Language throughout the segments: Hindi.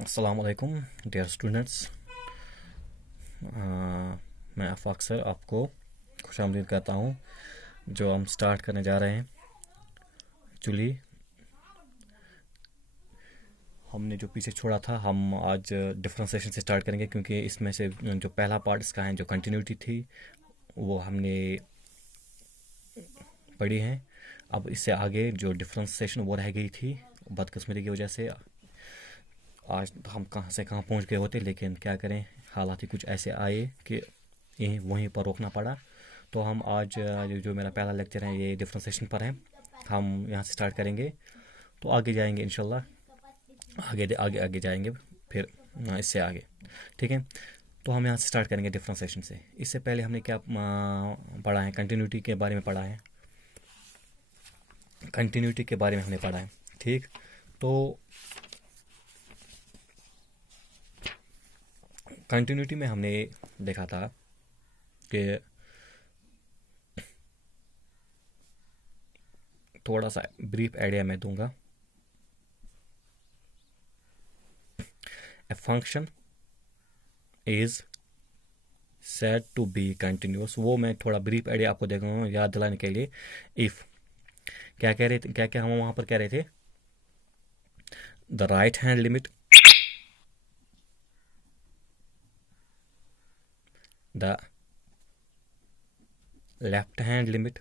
अस्सलामुअलैकुम डियर स्टूडेंट्स। मैं आफाक सर आपको खुशामदीद कहता हूँ। जो हम स्टार्ट करने जा रहे हैं, एक्चुअली हमने जो पीछे छोड़ा था हम आज डिफ्रेंसिएशन से स्टार्ट करेंगे, क्योंकि इसमें से जो पहला पार्ट इसका है, जो कंटिन्यूटी थी, वो हमने पढ़ी है। अब इससे आगे जो डिफ्रेंसिएशन वो रह गई थी, बदकिस्मती की वजह से आज हम कहाँ से कहाँ पहुँच गए होते, लेकिन क्या करें, हालात ही कुछ ऐसे आए कि यहीं वहीं पर रोकना पड़ा। तो हम आज जो मेरा पहला लेक्चर है ये डिफ्रेंसिएशन पर है। हम यहाँ से स्टार्ट करेंगे तो आगे जाएंगे इंशाल्लाह, आगे आगे आगे जाएंगे फिर इससे आगे, ठीक है। तो हम यहाँ से स्टार्ट करेंगे डिफ्रेंसिएशन से। इससे पहले हमने क्या पढ़ा है, कंटिन्यूटी के बारे में पढ़ा है, कंटिन्यूटी के बारे में हमने पढ़ा है, ठीक। तो कंटिन्यूटी में हमने देखा था कि थोड़ा सा ब्रीफ आइडिया मैं दूंगा। A function is said to be continuous, वो मैं थोड़ा ब्रीफ आइडिया आपको देखूंगा याद दिलाने के लिए। इफ क्या कह रहे थे, क्या क्या हम वहां पर कह रहे थे, the right hand limit, the left hand limit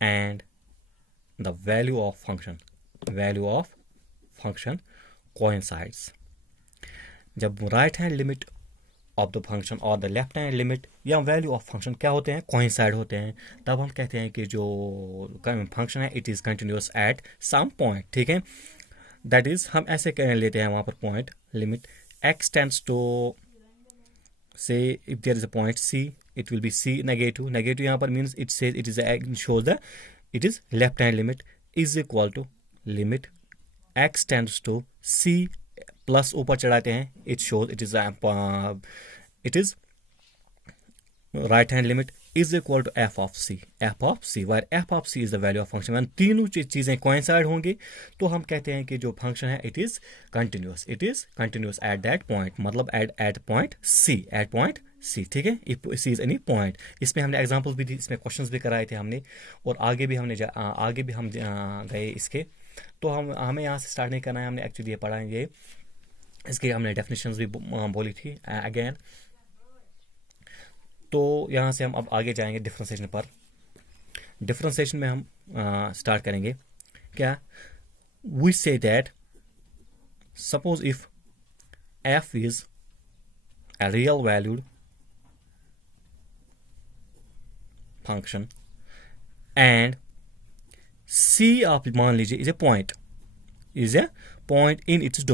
and the value of function coincides. जब right hand limit of the function और द लेफ्ट हैंड लिमिट या वैल्यू ऑफ फंक्शन क्या होते हैं, कोइंसाइड होते हैं, तब हम कहते हैं कि जो फंक्शन है it is continuous at some point, ठीक है। दैट इज हम ऐसे कहने लेते हैं वहाँ पर point limit x tends to, say if there is a point c, it will be c negative यहाँ पर means it says it is shows the it is left hand limit is equal to limit x tends to c plus ऊपर चढ़ाते हैं, it shows it is right hand limit is equal to f of c where f of c is the value of function। when तीनों चीज़ें coincide होंगी तो हम कहते हैं कि जो फंक्शन है it is continuous at that point, मतलब at point c, ठीक है। if c is any point, इसमें हमने एग्जांपल्स भी दी, इसमें क्वेश्चंस भी कराए थे हमने, और आगे भी हम गए इसके। तो हमें यहाँ से स्टार्ट नहीं करना है, हमने एक्चुअली ये पढ़ा है, ये इसके हमने डेफिनेशंस भी बोली थी अगेन। तो यहाँ से हम अब आगे जाएंगे डिफ्रेंसिएशन पर। डिफ्रेंसिएशन में हम स्टार्ट करेंगे क्या, we say that suppose if f इज a real valued function and c आप मान लीजिए is a point in its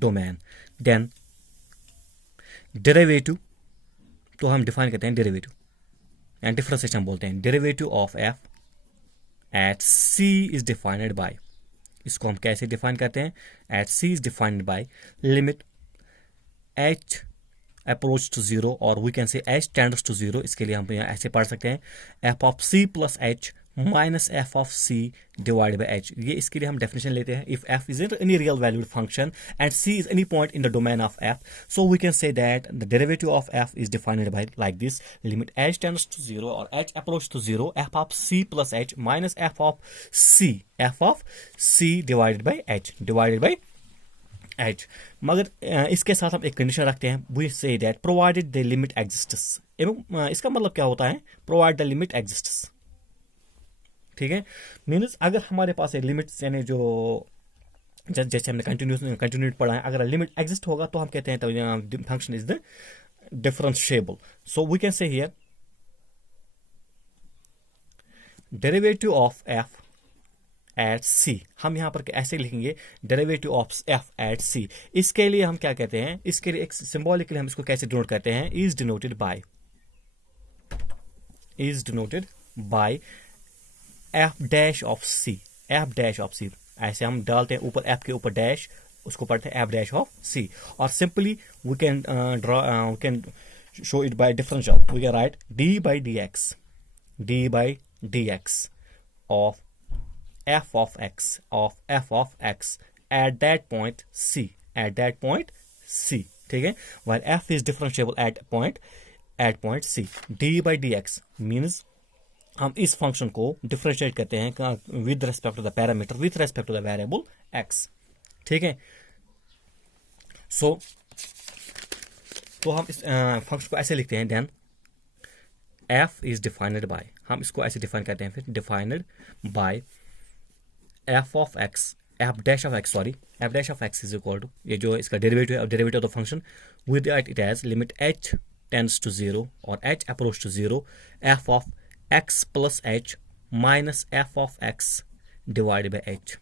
domain, then derivative, तो हम डिफाइन करते हैं डेरिवेटिव एंड डिफरेंशिएशन हम बोलते हैं derivative of f at c is defined by, इसको हम कैसे डिफाइन करते हैं, at c is defined by limit h approach to zero, और we can say h tends to zero. इसके लिए हम यहाँ ऐसे पढ़ सकते हैं f of c plus h minus f of c divide by h। ये इसके लिए हम डेफिनेशन लेते हैं, if f is any real valued function and c is any point in the domain of f, so we can say that the derivative of f is defined by like this, limit h tends to zero और h approach to zero, f of c plus h minus f of c divided by h। मगर इसके साथ हम एक कंडीशन रखते हैं, we say that provided the limit exists. इसका मतलब क्या होता है, प्रोवाइड द लिमिट एग्जिस्ट्स, ठीक है। मीन्स अगर हमारे पास एक लिमिट, यानी जो जैसे हमने कंटिन्यूटी पढ़ा है, अगर लिमिट एग्जिस्ट होगा तो हम कहते हैं तो function is the differentiable. So we can say here derivative of f at c, हम यहाँ पर ऐसे लिखेंगे derivative of f at c। इसके लिए हम क्या कहते हैं, इसके लिए एक सिंबॉलिकली हम इसको कैसे डिनोट करते हैं, is denoted by f dash of c, ऐसे हम डालते हैं ऊपर f के ऊपर डैश, उसको पढ़ते हैं f डैश ऑफ c, और simply we can show it by differential, we can write d by dx of f of x at that point c, ठीक है, while f is differentiable at point c. dy by dx means हम इस फंक्शन को डिफरेंशिएट करते हैं with respect to the parameter, with respect to the variable x, ठीक है. तो हम इस फंक्शन को ऐसे लिखते हैं, then f is defined by, हम इसको ऐसे डिफाइन करते हैं फिर, defined by f dash of x is equal to, ये जो इसका derivative of the function, with it has limit h tends to 0 और h approach to 0, f of x plus h minus f of x divide by h,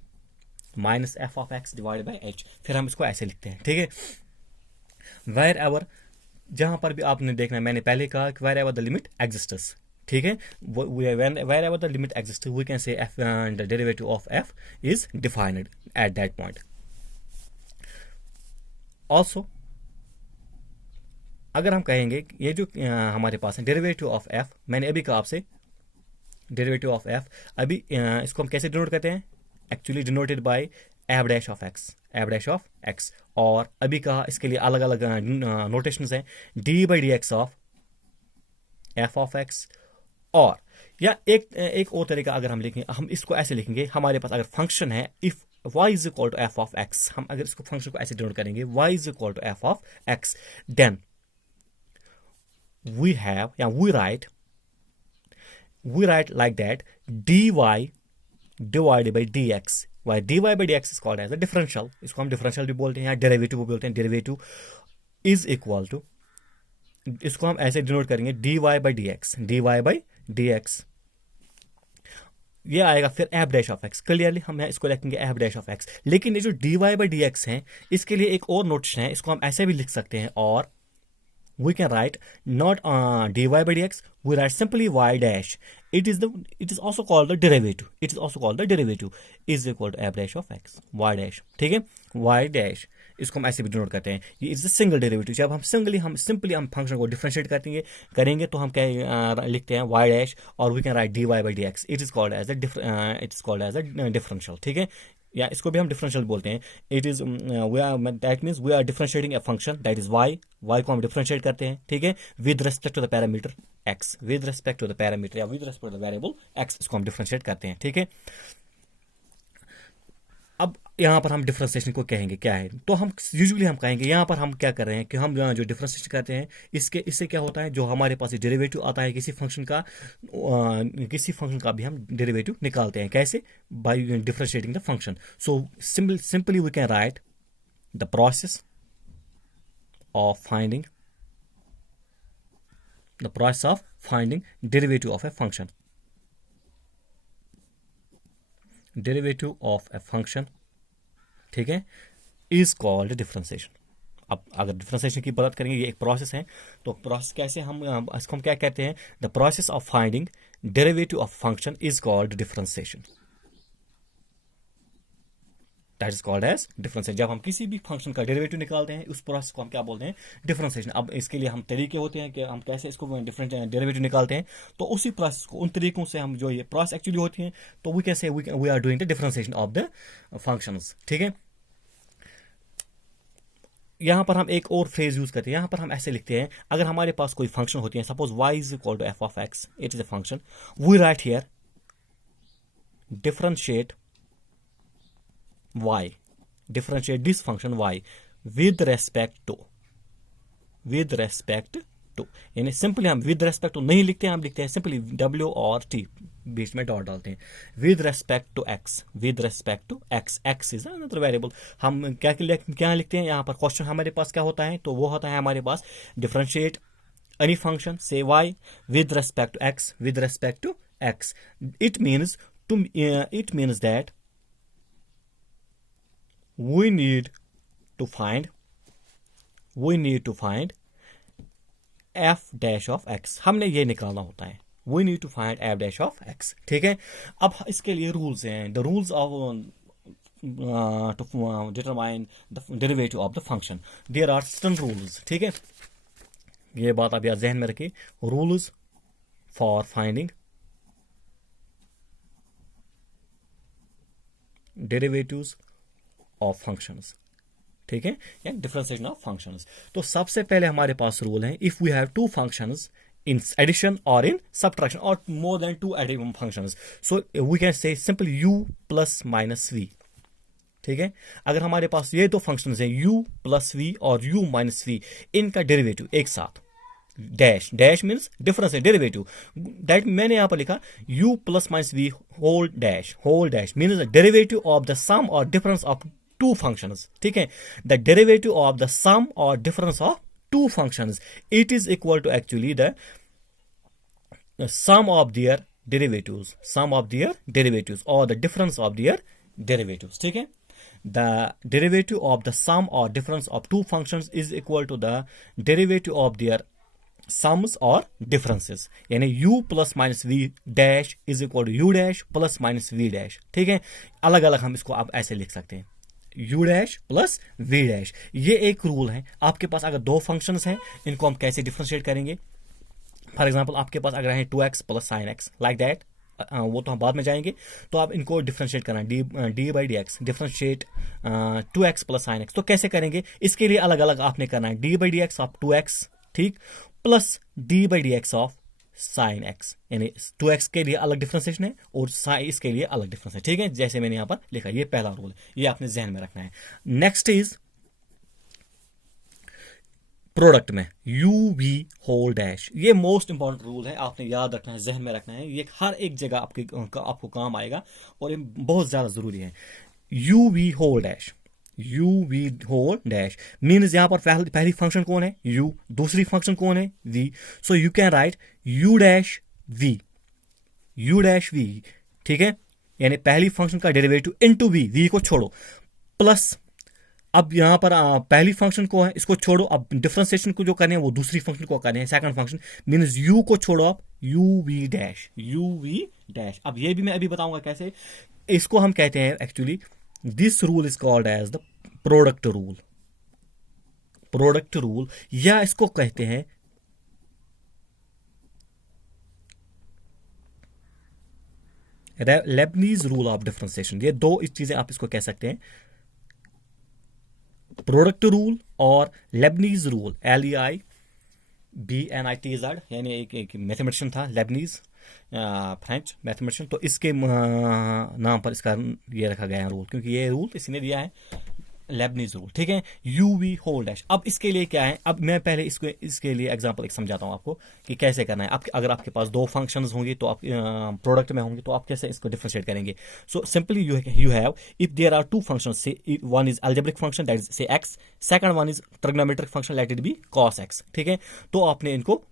minus f of x divide by h. फिर हम इसको ऐसे लिखते हैं, ठीक है. वेयर एवर, जहां पर भी आपने देखना है, मैंने पहले कहा कि wherever the limit exists, ठीक है, wherever the limit exist we can say f the derivative of f is defined at that point. Also अगर हम कहेंगे ये जो हमारे पास है डेरिवेटिव ऑफ f, मैंने अभी कहा आपसे डेरिवेटिव ऑफ f, अभी इसको हम कैसे डिनोट करते हैं, actually denoted by f dash of x, और अभी कहा इसके लिए अलग अलग नोटेशंस हैं, D by D x of f of x, और या एक और तरीका अगर हम लिखेंगे, हम इसको ऐसे लिखेंगे, हमारे पास अगर फंक्शन है if y is equal to f of x, हम अगर इसको फंक्शन को ऐसे डिनोट करेंगे y is equal to f of x, then we have, yeah, we write like that, dy divided by dx, why dy by dx is called as a differential, इसको हम differential भी बोलते हैं या डेरिवेटिव भी बोलते हैं, डेरिवेटिव इज इक्वल टू, इसको हम ऐसे डिनोट करेंगे dy by dx, ये आएगा फिर f dash of x, clearly हम इसको लिखेंगे f डैश ऑफ x. लेकिन ये जो dy by dx है, इसके लिए एक और नोटेशन है, इसको हम ऐसे भी लिख सकते हैं, और we can write not dy by dx, we write simply y dash, it is also called the derivative, is equal to f dash of x, y dash, ठीक है, y dash इसको हम ऐसे भी डिनोट करते हैं, ये इज द सिंगल डेरिवेटिव. जब हम सिंपली हम फंक्शन को डिफरेंशिएट करेंगे तो हम क्या लिखते हैं, y dash, और we can write dy by dx, it is called as a differential, ठीक है, या इसको भी हम डिफरेंशियल बोलते हैं. It is that means we are differentiating a function that is y को हम डिफरेंशिएट करते हैं, ठीक है, with respect to the parameter x, with respect to the parameter या with respect to the variable x, इसको हम डिफरेंशिएट करते हैं, ठीक है. अब यहाँ पर हम डिफरेंशिएशन को कहेंगे क्या है, तो हम यूजुअली हम कहेंगे यहाँ पर हम क्या कर रहे हैं कि हम जो डिफरेंशिएशन करते हैं, इससे क्या होता है, जो हमारे पास डेरिवेटिव आता है किसी फंक्शन का भी हम डेरिवेटिव निकालते हैं, कैसे, by differentiating the function. So simply we can write the process of finding derivative of a function, ठीक है, इज कॉल्ड डिफरेंशिएशन. अब अगर डिफरेंशिएशन की बात करेंगे, ये एक प्रोसेस है, तो प्रोसेस कैसे इसको हम क्या कहते हैं, the process of finding derivative of function is called differentiation, that is called as differentiation. जब हम किसी भी फंक्शन का डेरिवेटिव निकालते हैं, उस प्रोसेस को हम क्या बोलते हैं, डिफरेंशिएशन. अब इसके लिए हम तरीके होते हैं कि हम कैसे इसको डिफरेंट डेरिवेटिव निकालते हैं, तो उसी प्रोसेस को, उन तरीकों से हम जो ये प्रोसेस एक्चुअली होती है, तो वी कैसे we are doing the differentiation of the functions, ठीक है. यहाँ पर हम एक और फ्रेज यूज करते हैं, यहाँ पर हम ऐसे लिखते हैं, अगर हमारे पास कोई फंक्शन होती है, suppose y is equal to f of x, it is a function, we write here differentiate this function y with respect to, यानी सिंपली हम विद रेस्पेक्ट टू नहीं लिखते हैं, हम लिखते हैं सिंपली w और t, बीच में डॉट डालते हैं, with respect to x, x is another variable. हम क्या लिखते हैं यहाँ पर, क्वेश्चन हमारे पास क्या होता है, तो वो होता है हमारे पास डिफरेंशिएट एनी फंक्शन से y with respect to x, it means that we need to find f dash of x, हमने ये निकालना होता है, we need to find f dash of x, ठीक है. अब इसके लिए रूल्स हैं, the rules of to determine the derivative of the function, there are certain rules, ठीक है, ये बात आप याद जहन में रखिए, rules for finding derivatives of functions, ठीक है, या डिफरेंशिएशन ऑफ फंक्शंस। तो सबसे पहले हमारे पास रूल है, if we have two functions in addition or in subtraction or more than two additive functions, so we can say simply u plus minus v, ठीक है। अगर हमारे पास ये दो फंक्शंस हैं u प्लस v और u माइनस v, इनका डेरिवेटिव एक साथ, डैश डैश मीन्स डिफरेंस है, डेरिवेटिव दैट मैंने यहां पर लिखा u plus minus v whole dash means derivative of the sum और डिफरेंस ऑफ टू फंक्शंस, ठीक है। The derivative of the sum और difference of two functions, it is equal to actually the sum of their derivatives or the difference of their derivatives, ठीक है। The derivative of the sum or difference of two functions is equal to the derivative of their sums or differences, यानी u plus minus v dash is equal to u dash plus minus v dash, ठीक है। अलग अलग हम इसको आप ऐसे लिख सकते हैं, u dash plus v dash. ये एक रूल है। आपके पास अगर दो फंक्शंस हैं, इनको हम कैसे डिफरेंशिएट करेंगे। फॉर एग्जांपल आपके पास अगर है 2x plus sine x like that, वो तो हम बाद में जाएंगे। तो आप इनको डिफरेंशिएट करना, D by D x differentiate 2x plus sine x. तो कैसे करेंगे, इसके लिए अलग अलग आपने करना है, D by D x of 2x, ठीक, plus D by D x of sine x, यानी 2x के लिए अलग डिफरेंशिएशन है और इसके लिए अलग डिफरेंस है, ठीक है। जैसे मैंने यहां पर लिखा, ये पहला रूल है, ये आपने जहन में रखना है। नेक्स्ट इज प्रोडक्ट में u v होल डैश, ये मोस्ट इंपॉर्टेंट रूल है, आपने याद रखना है, जहन में रखना है, ये हर एक जगह आपको काम आएगा और ये बहुत ज्यादा जरूरी है। u v whole dash, u v whole dash means यहां पर पहली फंक्शन कौन है, u, दूसरी फंक्शन कौन है, v, so you can right u dash v, ठीक है, यानी पहली फंक्शन का डेरिवेटिव इनटू v को छोड़ो, प्लस अब यहां पर पहली फंक्शन को है, इसको छोड़ो, अब डिफरेंशिएशन को जो करने हैं वो दूसरी फंक्शन को करने हैं, सेकंड फंक्शन मीन्स u को छोड़ो आप, u v डैश। अब ये भी मैं अभी बताऊंगा कैसे। इसको हम कहते हैं actually, this rule is called as the product rule, या इसको कहते हैं लेबनीज रूल ऑफ डिफरेंशिएशन। ये दो इस चीजें आप इसको कह सकते हैं, प्रोडक्ट रूल और लेबनीज रूल, LEIBNITZ, यानी एक मैथमेटिशियन था लेबनीज, फ्रेंच मैथमेटिशियन। तो इसके नाम पर इसका ये रखा गया है रूल, क्योंकि ये रूल इसी ने दिया है, लेबनीज रूल, ठीक है। UV होल डैश, अब इसके लिए क्या है, अब मैं पहले इसके लिए एग्जांपल एक समझाता हूं आपको कि कैसे करना है। अगर आपके पास दो फंक्शंस होंगे तो आप प्रोडक्ट में होंगे, तो आप कैसे इसको डिफरेंशिएट करेंगे। So simply you have, if there are two functions, say one is algebraic function that is say x, second one is trigonometric function let it be cos x, ठीक है। तो आपने इनको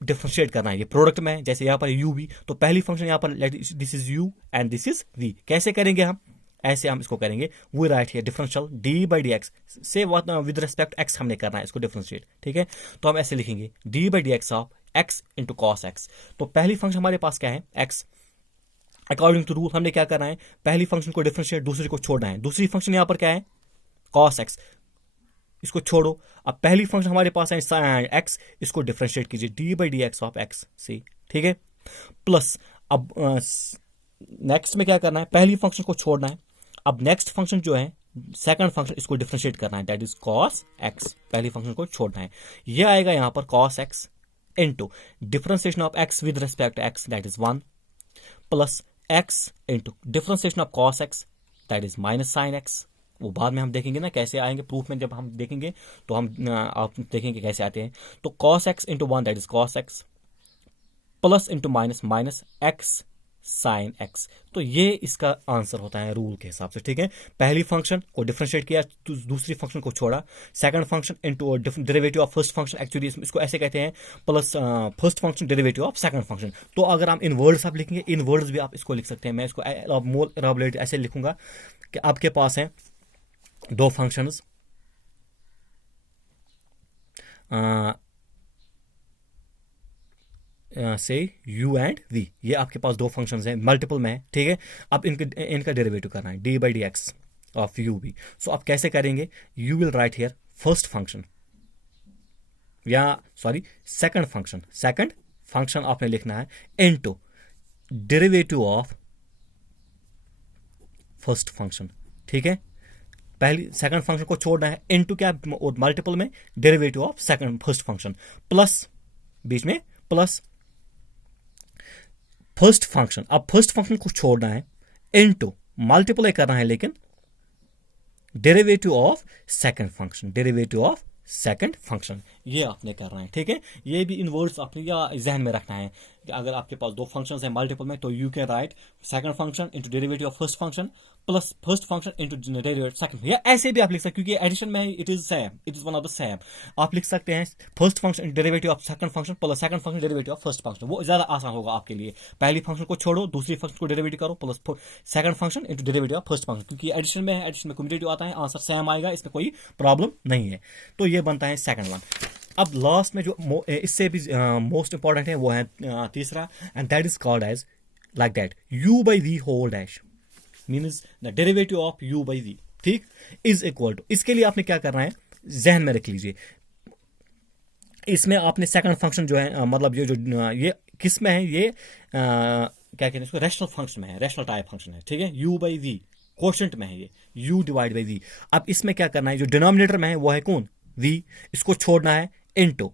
डिफरेंशिएट करना है, ये प्रोडक्ट में, जैसे यहाँ पर u v, तो पहली फंक्शन यहाँ पर this is u and this is v, कैसे करेंगे हम, ऐसे हम इसको करेंगे, we write here differential D by D X से विद रिस्पेक्ट एक्स हमने करना है इसको डिफरेंशिएट, ठीक है। तो हम ऐसे लिखेंगे D by D x of x into cos x. तो पहली फंक्शन हमारे पास क्या है, एक्स, अकॉर्डिंग टू रूल हमने क्या करना है, पहली फंक्शन को डिफरेंशिएट, दूसरी को छोड़ना है। दूसरी फंक्शन यहाँ पर क्या है, कॉस एक्स, इसको छोड़ो। अब पहली फंक्शन हमारे पास है एक्स, इसको डिफरेंशिएट कीजिए d by D x of x c, ठीक है, प्लस अब नेक्स्ट में क्या करना है, पहली फंक्शन को छोड़ना है। अब नेक्स्ट फंक्शन जो है सेकंड फंक्शन, इसको डिफरेंशिएट करना है, दैट इज cos x, पहली फंक्शन को छोड़ना है। ये आएगा यहां पर cos x into differentiation of x with respect x, that is 1, plus x into differentiation of cos x, that is minus sine x। वो बाद में हम देखेंगे ना कैसे आएंगे, प्रूफ में जब हम देखेंगे तो हम आप देखेंगे कैसे आते हैं। तो cos x into 1 that is cos x, plus into minus x sine x. तो ये इसका आंसर होता है रूल के हिसाब से, ठीक है। पहली फंक्शन को डिफरेंशिएट किया, दूसरी फंक्शन को छोड़ा, second function into derivative of first function, actually इसको ऐसे कहते हैं, plus first function derivative of second function. तो अगर आप इन वर्ड्स आप लिखेंगे, इन वर्ड्स भी आप इसको लिख सकते हैं। मैं इसको मोर इलाबोरेट ऐसे लिखूंगा कि आपके पास है दो फंक्शंस, से u एंड v, ये आपके पास दो फंक्शंस हैं, मल्टीपल में, ठीक है। अब इनका डेरिवेटिव करना है D by D x of u v। सो आप कैसे करेंगे, you will write here first function, या सॉरी सेकंड फंक्शन आपने लिखना है into derivative of first function, ठीक है। पहली सेकंड फंक्शन को छोड़ना है, इनटू क्या और मल्टीपल में derivative of second first function, plus बीच में प्लस फर्स्ट फंक्शन। अब फर्स्ट फंक्शन को छोड़ना है, इनटू मल्टीप्लाई करना है लेकिन derivative of second function, derivative of second function, ये आपने करना है, ठीक है। ये भी इन वर्ड्स आपने या जहन में रखना है कि अगर आपके पास दो फंक्शंस हैं मल्टीपल में, तो you can right second function into derivative of first function plus first function into derivative second, या ऐसे भी आप लिख सकते हैं क्योंकि एडिशन में it is same, it is one of the same. आप लिख सकते हैं first function derivative of second function plus second function derivative of first function, वो ज्यादा आसान होगा आपके लिए। पहली फंक्शन को छोड़ो, दूसरी फंक्शन को डेरिवेटिव करो plus second function into derivative of first function, क्योंकि एडिशन में है, एडिशन में कम्यूटेटिव आता है, आंसर सेम आएगा, इसमें कोई प्रॉब्लम नहीं है। तो ये बनता है सेकंड वन। अब लास्ट में जो इससे भी मोस्ट इंपॉर्टेंट है वो है तीसरा, and that is called as like that u by v whole dash means the derivative of u by v, ठीक, इज इक्वल टू, इसके लिए आपने क्या करना है जहन में रख लीजिए। इसमें आपने सेकंड फंक्शन जो है मतलब ये किस में है, ये क्या कहते हैं इसको, रैशनल फंक्शन में है, रैशनल टाइप फंक्शन है, ठीक है। u by v कोशेंट में है ये, u डिवाइड बाई v। अब इसमें क्या करना है, जो डिनोमिनेटर में है वो है कौन, v, इसको छोड़ना है, इनटू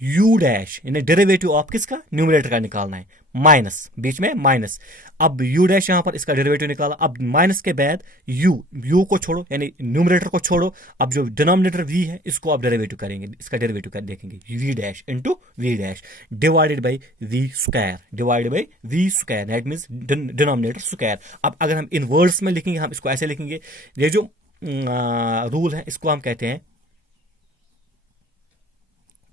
u डैश, यानी डेरिवेटिव ऑफ किसका, न्यूमरेटर का निकालना है, माइनस बीच में माइनस। अब u डैश यहां पर इसका डेरिवेटिव निकाला, अब माइनस के बाद u को छोड़ो यानी न्यूमरेटर को छोड़ो, अब जो डिनोमिनेटर v है इसको आप डेरिवेटिव करेंगे, इसका डेरिवेटिव कर देखेंगे v dash into v dash divided by v square, divided by v square, that means denominator square. अब अगर हम इन वर्ड्स में लिखेंगे, हम इसको ऐसे लिखेंगे, ये जो रूल है इसको हम कहते हैं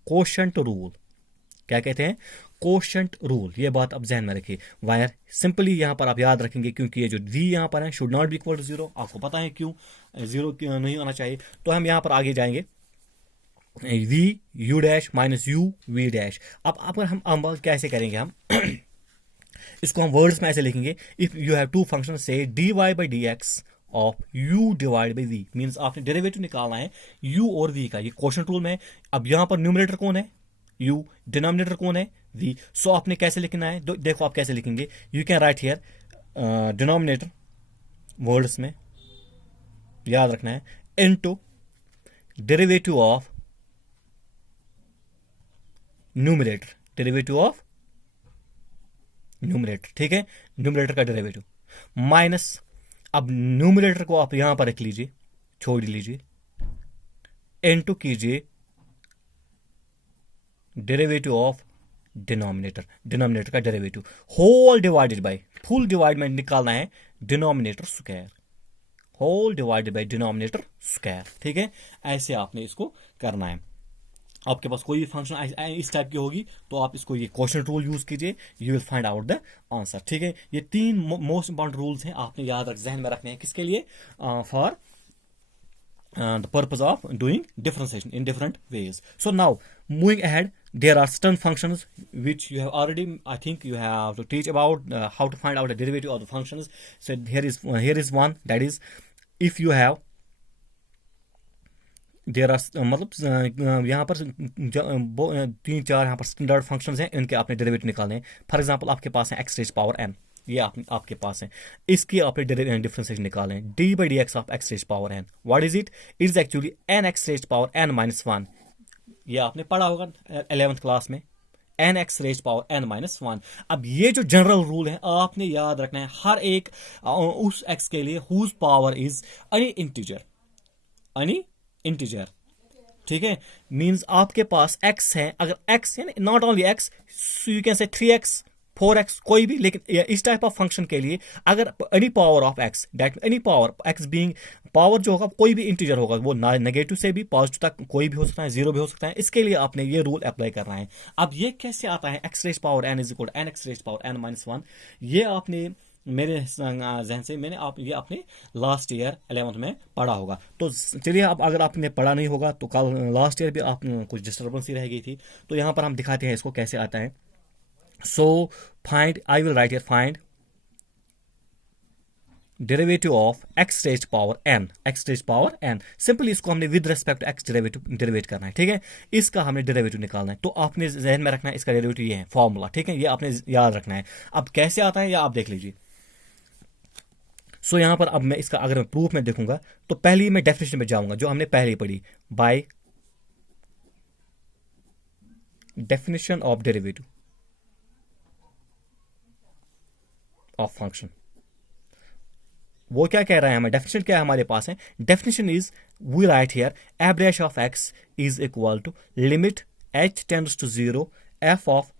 कोशेंट रूल। क्या कहते हैं, कोशेंट रूल। ये बात आप जहन में रखिए, वायर सिंपली यहां पर आप याद रखेंगे, क्योंकि ये जो v यहां पर है should not be equal to zero, आपको पता है क्यों जीरो नहीं होना चाहिए। तो हम यहां पर आगे जाएंगे, v u dash minus u v dash. अब अगर हम कैसे करेंगे, हम इसको हम वर्ड्स में ऐसे लिखेंगे, if you have two function से dy by D x of u divide by v, means आपने डेरिवेटिव निकालना है u और v का, ये क्वोशंट रूल में है। अब यहां पर न्यूमरेटर कौन है, u, डिनोमिनेटर कौन है, v। सो आपने कैसे लिखना है, देखो आप कैसे लिखेंगे, you can right here denominator words में याद रखना है, into derivative of numerator, derivative of numerator, ठीक है, न्यूमरेटर का डेरिवेटिव माइनस। अब न्यूमरेटर को आप यहां पर रख लीजिए, छोड़ लीजिए, इनटू कीजिए डेरिवेटिव ऑफ डिनोमिनेटर, डिनोमिनेटर का derivative whole divided by, full divide में निकालना है denominator square, whole divided by denominator square, ठीक है। ऐसे आपने इसको करना है। आपके पास कोई भी फंक्शन इस टाइप की होगी तो आप इसको ये क्वोशंट रूल यूज कीजिए, you will find out the answer, ठीक है। ये तीन मोस्ट इंपॉर्टेंट रूल्स हैं, आपने याद रख जहन में रखने हैं, किसके लिए, for the purpose of doing differentiation in different ways. So now moving ahead, there are certain functions which you have already, I think you have to teach about how to find out the derivative of the functions. So here is one, that is if you have there are मतलब यहाँ पर तीन चार यहाँ पर स्टैंडर्ड फंक्शंस हैं, इनके आपने डेरिवेटिव निकालने हैं। फॉर एग्जांपल आपके पास है एक्स रेज पावर एन, ये आपके पास है, इसकी आपने डिफरेंशिएशन निकालें, D by D x of x raise power N, what is it is actually N x raise power N minus one. ये आपने पढ़ा होगा 11th क्लास में, N x raise power N minus one. अब ये जो जनरल रूल है आपने याद रखना है हर एक उस एक्स के लिए whose power is any integer, ठीक है। मींस आपके पास x है, अगर x है not only x, you can say 3x 4x कोई भी, लेकिन इस टाइप ऑफ फंक्शन के लिए अगर any power of x, that any power, x being power जो होगा कोई भी इंटीजर होगा, वो नेगेटिव से भी पॉजिटिव तक कोई भी हो सकता है, जीरो भी हो सकता है, इसके लिए आपने ये रूल अप्लाई करना है। अब ये कैसे आता है, X raise power N is equal N x raise power N minus one, ये आपने मेरे जहन से मैंने ये अपने लास्ट ईयर 11th में पढ़ा होगा। तो चलिए, अब अगर आपने पढ़ा नहीं होगा तो कल लास्ट ईयर भी आप कुछ डिस्टर्बेंस ही रह गई थी, तो यहाँ पर हम दिखाते हैं इसको कैसे आता है। So find, I will write here find derivative of x raise power N, x raise power N, simply इसको हमने विद रेस्पेक्ट एक्स डेरिवेट करना है, ठीक है। इसका हमने डेरिवेटिव निकालना है, तो आपने जहन में रखना है इसका डेरिवेटिव ये है फॉर्मूला, ठीक है, ये आपने याद रखना है। अब कैसे आता है या आप देख लीजिए। सो यहाँ पर अब मैं इसका अगर मैं प्रूफ में देखूंगा तो पहली मैं डेफिनेशन में जाऊंगा जो हमने पहले ही पढ़ी, by definition of derivative of function. वो क्या कह रहा है हमें, डेफिनेशन क्या है हमारे पास है, definition is we write here F dash of x is equal to limit H tends to 0 F of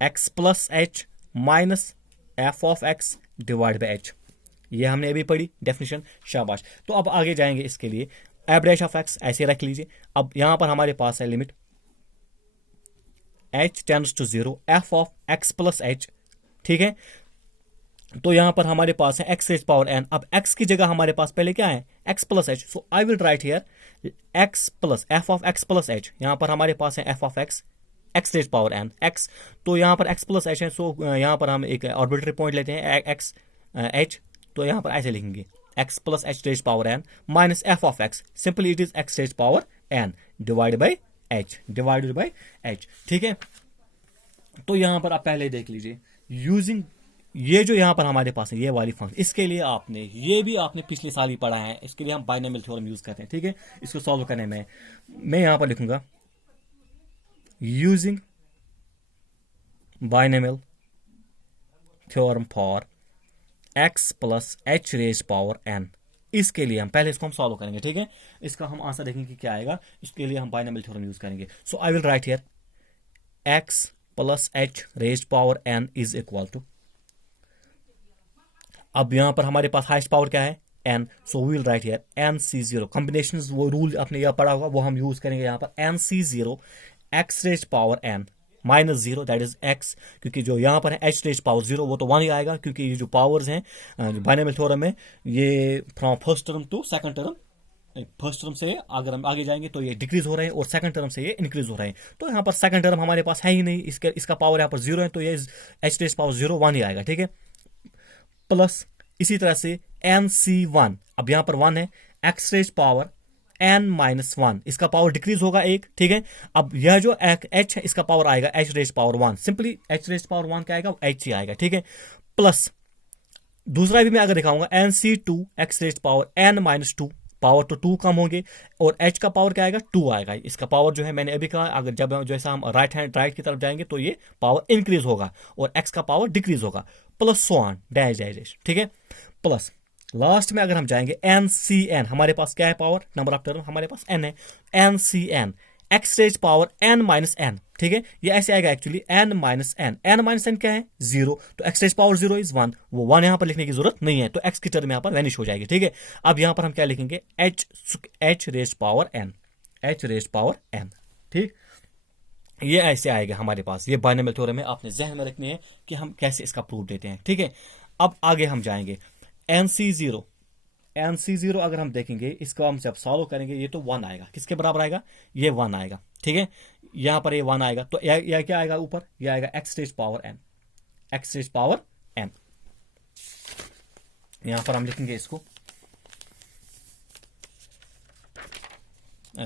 X plus H minus F of X divide by H. ये हमने अभी पढ़ी डेफिनेशन, शाबाश। तो अब आगे जाएंगे, इसके लिए एफ डैश ऑफ एक्स ऐसे रख लीजिए। अब यहां पर हमारे पास है limit H tends to 0 F of X plus H, ठीक है। तो यहां पर हमारे पास है एक्स रेज पावर एन। अब एक्स की जगह हमारे पास पहले क्या है, x plus H. So I will write here x plus F of X plus H. यहां पर हमारे पास है F of X, X raise power N X. तो यहां पर एक्स प्लस एच है, सो यहां पर हम एक ऑर्बिटरी पॉइंट लेते हैं एक्स एच। तो यहां पर ऐसे लिखेंगे X plus H raise power N minus F of X, simply it is X raise power N divide by H, divided by H, ठीक है। तो यहां पर आप पहले देख लीजिए, यूजिंग ये जो यहां पर हमारे पास है ये वाली फंक्शन, इसके लिए आपने ये भी आपने पिछले साल ही पढ़ा है। इसके लिए हम बाइनोमियल थ्योरम यूज करते हैं, ठीक है। इसको सॉल्व करने में मैं यहां पर लिखूंगा using binomial theorem for X plus H raise power N. इसके लिए हम पहले इसको हम सॉल्व करेंगे, ठीक है। इसका हम आंसर देखेंगे कि क्या आएगा। इसके लिए हम बाइनोमियल थ्योरम यूज करेंगे। So I will write here x plus H raise power N is equal to, अब यहां पर हमारे पास हाईएस्ट पावर क्या है, n. So we will write here n C 0 combination, वो रूल आपने यह पढ़ा होगा वो हम यूज करेंगे यहां पर, N C 0 X raise power N minus 0 that is X, क्योंकि जो यहां पर है एच रेज पावर 0 वो तो 1 ही आएगा, क्योंकि ये जो पावर्स हैं जो बाइनोमियल थ्योरम में ये from first term to second term, first term से अगर हम आगे जाएंगे तो ये डिक्रीज हो रहे हैं और सेकंड टर्म से ये इंक्रीज हो रहे हैं। तो यहाँ पर सेकंड टर्म हमारे पास है ही नहीं, इसका पावर यहाँ पर 0 है, तो ये एच रेज पावर 0 1 ही आएगा, ठीक है। प्लस इसी तरह से एन सी 1, अब यहां पर 1 है, X raise power N minus 1, इसका पावर डिक्रीज होगा 1, ठीक है। अब यह जो एच है इसका पावर आएगा H raise power 1, simply H raise power 1 क्या आएगा, एच ही आएगा, ठीक है। प्लस दूसरा भी मैं अगर दिखाऊंगा N C 2 X raise power N minus 2, power तो 2 कम होंगे और एच का पावर क्या आएगा, 2 आएगा। इसका पावर जो है मैंने अभी कहा, अगर जब जैसा हम राइट की तरफ जाएंगे तो ये पावर इंक्रीज होगा और एक्स का पावर डिक्रीज होगा, plus so on dash dash dash, ठीक है। प्लस लास्ट में अगर हम जाएंगे एन सी एन, हमारे पास क्या है पावर, नंबर ऑफ टर्म हमारे पास एन है, N C N x raise power N minus N, ठीक है। ये ऐसे आएगा actually N minus N, N minus N क्या है 0, तो एक्स रेज पावर 0 इज 1, वो 1 यहां पर लिखने की जरूरत नहीं है, तो एक्स की टर्म यहां पर वैनिश हो जाएगी, ठीक है। अब यहां पर हम क्या लिखेंगे, H raise power N, H raise power N, ठीक। ये ऐसे आएगा हमारे पास, ये बाइनोमियल थ्योरम है, आपने जहन में रखनी है कि हम कैसे इसका प्रूफ देते हैं, ठीक है। अब आगे हम जाएंगे एन सी 0 अगर हम देखेंगे इसको हम जब सॉल्व करेंगे ये तो 1 आएगा, किसके बराबर आएगा, ये 1 आएगा, ठीक है। यहां पर ये 1 आएगा, तो यह क्या आएगा ऊपर, यह आएगा X raise power N, x raise power N. यहां पर हम लिखेंगे इसको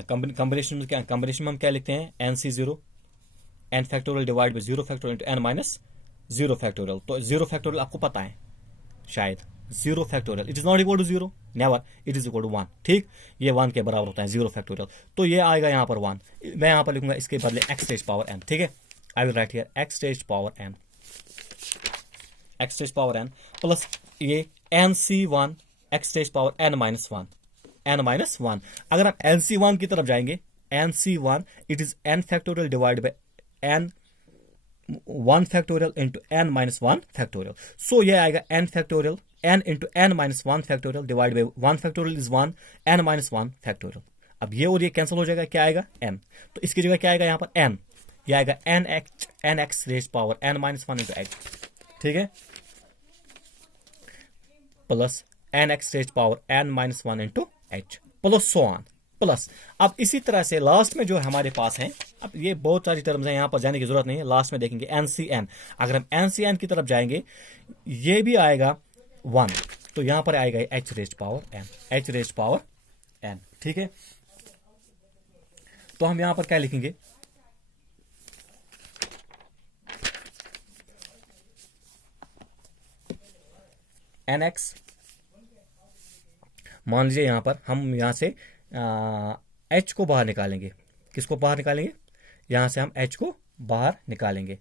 कॉम्बिनेशन में, क्या कॉम्बिनेशन में हम क्या लिखते हैं, N C 0 N factorial divide by 0 factorial into N minus 0 factorial. तो 0 फैक्टोरियल आपको पता है शायद, 0 factorial it is not equal to 0, never, it is equal to 1, ठीक। ये 1 के बराबर होता है 0 फैक्टोरियल, तो ये आएगा यहाँ पर 1, मैं यहाँ पर लिखूंगा इसके बदले एक्स रेज पावर एन, ठीक है। I will write here x raise power N, x raise power N plus ये n c 1 x raise power N minus 1, N minus 1। अगर हम एन सी 1 की तरफ जाएंगे, n c 1 it is n factorial divide by n 1 factorial into N minus 1 factorial. So ये आएगा n factorial n into N minus 1 factorial divide by 1 factorial is 1 N minus 1 factorial. अब ये और ये कैंसिल हो जाएगा, क्या आएगा एन, तो इसकी जगह क्या आएगा यहाँ पर एन, ये आएगा N x raise power N minus 1 into H, ठीक है, plus N x raise power N minus 1 into H, plus so on plus. अब इसी तरह से लास्ट में जो हमारे पास है, अब ये बहुत सारी टर्म्स हैं, यहां पर जाने की जरूरत नहीं है, लास्ट में देखेंगे एनसीएन। अगर हम एनसीएन की तरफ जाएंगे ये भी आएगा 1, तो यहां पर आएगा H raise power N, H raise power N, ठीक है। तो हम यहां पर क्या लिखेंगे, एन एक्स मान लीजिए यहाँ पर हम यहाँ से एच को बाहर निकालेंगे। किसको बाहर निकालेंगे? यहाँ से हम एच को बाहर निकालेंगे।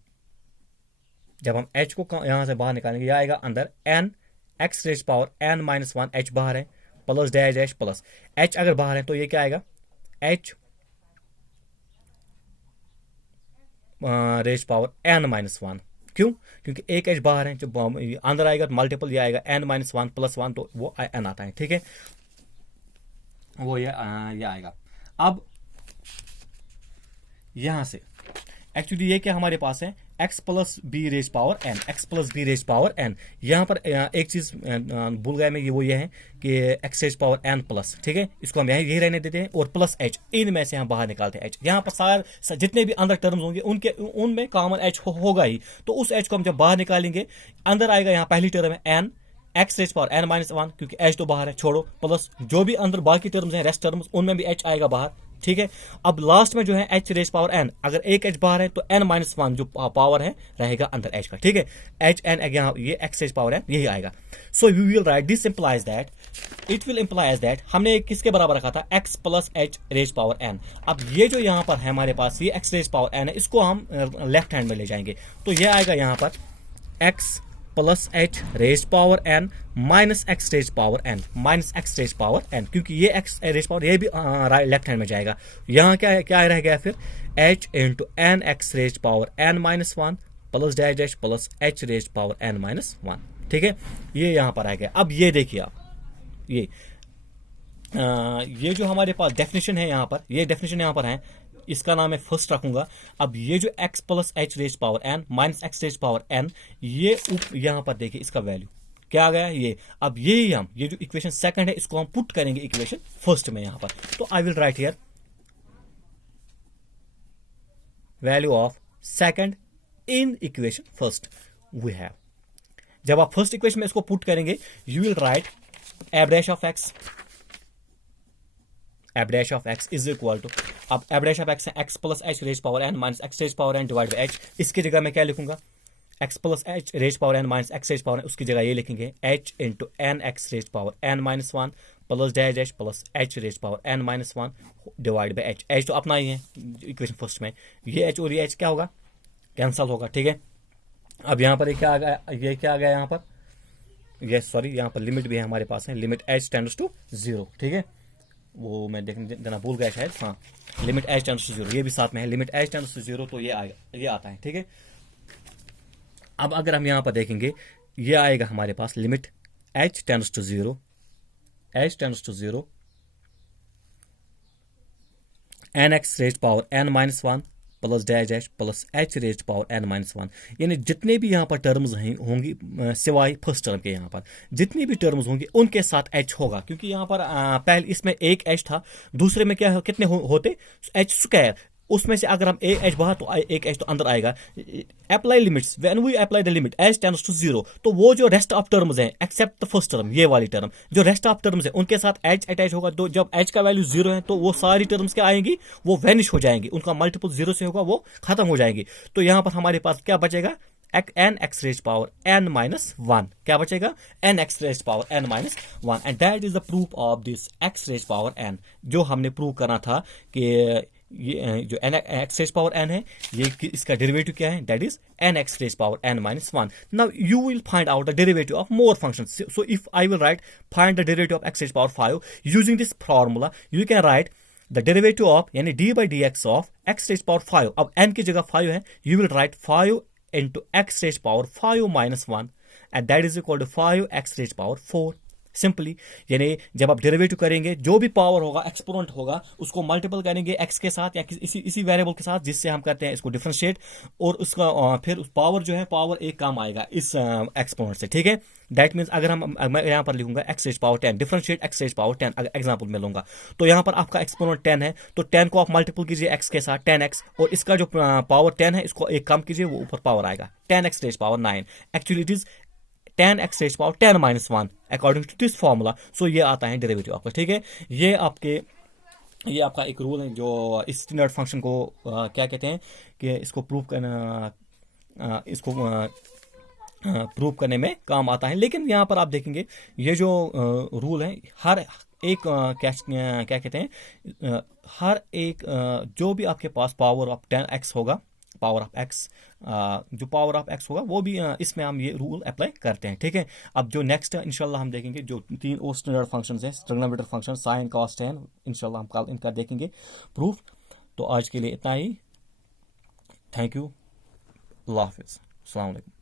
जब हम एच को यहाँ से बाहर निकालेंगे, यह आएगा अंदर N x raise power N minus one, H बाहर है, plus dash dash plus H अगर बाहर है तो ये क्या आएगा? H raise power N minus one. क्यों? क्योंकि एक एच बाहर है, जब अंदर आएगा तो मल्टीपल ये आएगा N minus one plus one, तो वो एन आता है। ठीक है, वो ये आएगा। अब यहां से एक्चुअली ये क्या हमारे पास है? x plus B raise power N, X plus B raise power N. यहाँ पर एक चीज भूल गया मैं, ये है कि x raise power N plus, ठीक है, इसको हम यही रहने देते हैं, और प्लस h, इनमें से हम बाहर निकालते हैं h। यहाँ पर सारे जितने भी अंदर टर्म्स होंगे उनमें कॉमन h होगा ही, तो उस h को हम जब बाहर निकालेंगे, अंदर आएगा यहाँ पहली टर्म है N x raise power N minus one, क्योंकि एच तो बाहर है, छोड़ो, प्लस जो भी अंदर बाकी टर्म्स हैं, रेस्ट टर्म्स, उनमें भी एच आएगा बाहर। ठीक है, अब लास्ट में जो है एच रेज पावर एन, अगर एक एच बाहर है तो एन माइनस वन जो पावर है रहेगा अंदर एच का। ठीक है, एच एन यहाँ ये एक्स रेज पावर एन यही आएगा। So we will write this implies that, it will implies that, हमने किसके बराबर रखा था? X plus H raise power N. अब ये जो यहाँ पर है हमारे पास, ये एक्स रेज पावर एन है, इसको हम लेफ्ट हैंड में ले जाएंगे, तो ये आएगा यहाँ पर x plus H raise power N minus x raise power N, minus x raise power n, क्योंकि ये एक्स रेज पावर ये भी लेफ्ट हैंड में जाएगा। यहाँ क्या रह गया फिर? H into n x raise power N minus one plus dash dash plus H raise power N minus one. ठीक है, ये यहाँ पर आ गया। अब ये देखिए आप, ये जो हमारे पास डेफिनेशन है यहाँ पर, ये डेफिनेशन यहाँ पर है, इसका नाम मैं फर्स्ट रखूंगा। अब ये जो x plus H raise power N minus x raise power n, ये यहां पर देखिए इसका वैल्यू क्या आ गया ये। अब ये जो इक्वेशन सेकंड है, इसको हम पुट करेंगे इक्वेशन फर्स्ट में यहां पर। तो I will write here value of second in equation first we have. जब आप फर्स्ट इक्वेशन में इसको पुट करेंगे, you will write f dash of x, f dash of x is equal to, अब एफ डैश ऑफ एक्स है x plus H raise power N minus x raise power N divide by h. इसकी जगह मैं क्या लिखूंगा? X plus H raise power N minus x raise power n, उसकी जगह ये लिखेंगे h into n x raise power N minus one plus dash dash plus H raise power N minus one divide by h. H तो अपना ही है इक्वेशन फर्स्ट में, ये एच और ये एच क्या होगा? कैंसल होगा। ठीक है, अब यहाँ पर ये क्या आ गया यहाँ पर? ये सॉरी, यहाँ पर लिमिट भी है हमारे पास है, limit H tends to zero. ठीक है, वो मैं देना भूल गया शायद, हाँ, limit H tends to zero, ये भी साथ में है, limit H tends to zero, तो ये आएगा, ये आता है। ठीक है, अब अगर हम यहाँ पर देखेंगे, ये आएगा हमारे पास limit H tends to zero, h tends to zero n x raise power N minus one plus dash dash plus H raise power N minus one. यानी जितने भी यहाँ पर टर्म्स होंगी सिवाय फर्स्ट टर्म के, यहाँ पर जितनी भी टर्म्स होंगी उनके साथ एच होगा, क्योंकि यहाँ पर पहले इसमें एक एच था, दूसरे में क्या कितने होते? एच स्क्वायर, उसमें से अगर हम एच बाहर तो एक एच तो अंदर आएगा। Apply limits, when we apply the limit H tends to zero, तो वो जो रेस्ट ऑफ टर्म्स हैं एक्सेप्ट द फर्स्ट टर्म, ये वाली टर्म, जो रेस्ट ऑफ टर्म्स हैं उनके साथ एच अटैच होगा। तो जब एच का वैल्यू जीरो है तो वो सारी टर्म्स क्या आएंगी? वो वैनिश हो जाएंगी, उनका मल्टीपल जीरो से होगा, वो खत्म हो जाएंगी। तो यहां पर हमारे पास क्या बचेगा? N x raise power N minus one, क्या बचेगा? N x raise power N minus one, and that is the proof of this x raise power n, जो हमने प्रूव करना था कि ये जो n x raise power n है, ये इसका डेरिवेटिव क्या है? That is n x raise power N minus one. Now you will find out the derivative of more functions. So if I will write find the derivative of x raise power 5 using this formula, you can write the derivative of यानी d by D x of x raise power 5। अब एन की जगह 5 है, you will write 5 into x raise power 5 minus one, and that is equal to 5 x raise power 4। Simply, यानी जब आप डेरिवेटिव करेंगे, जो भी पावर होगा, एक्सपोनेंट होगा, उसको मल्टीपल करेंगे एक्स के साथ या इसी वेरिएबल के साथ जिससे हम करते हैं इसको डिफरेंशिएट, और उसका फिर उस पावर जो है, पावर एक काम आएगा इस एक्सपोनेंट से। ठीक है, दैट मीन्स अगर मैं यहाँ पर लिखूंगा x raise power 10 differentiate x raise power 10, अगर एग्जाम्पल में लूंगा, तो यहाँ पर आपका एक्सपोनेंट 10 है, तो 10 को आप मल्टीपल कीजिए एक्स के साथ 10x, और इसका जो पावर 10 है इसको एक कम कीजिए, वो ऊपर पावर आएगा 10x raise power 9। Actually it is 10x raise power 10 minus one according to this formula. So ये आता है डेरिवेटिव आपका। ठीक है, ये आपका एक रूल है जो इस स्टैंडर्ड फंक्शन को क्या कहते हैं कि इसको प्रूव करना, इसको प्रूव करने में काम आता है। लेकिन यहाँ पर आप देखेंगे ये जो रूल है, हर एक क्या कहते हैं, हर एक जो भी आपके पास पावर ऑफ 10x होगा, पावर ऑफ एक्स, जो पावर ऑफ एक्स होगा वो भी इसमें हम ये रूल अप्लाई करते हैं। ठीक है, अब जो नेक्स्ट इंशाल्लाह हम देखेंगे जो 3 और स्टैंडर्ड फंक्शंस हैं, trigonometric function sine cos tan, इंशाल्लाह हम कल इनका देखेंगे प्रूफ। तो आज के लिए इतना ही। थैंक यू, अल्लाह हाफिज़, अस्सलाम वालेकुम।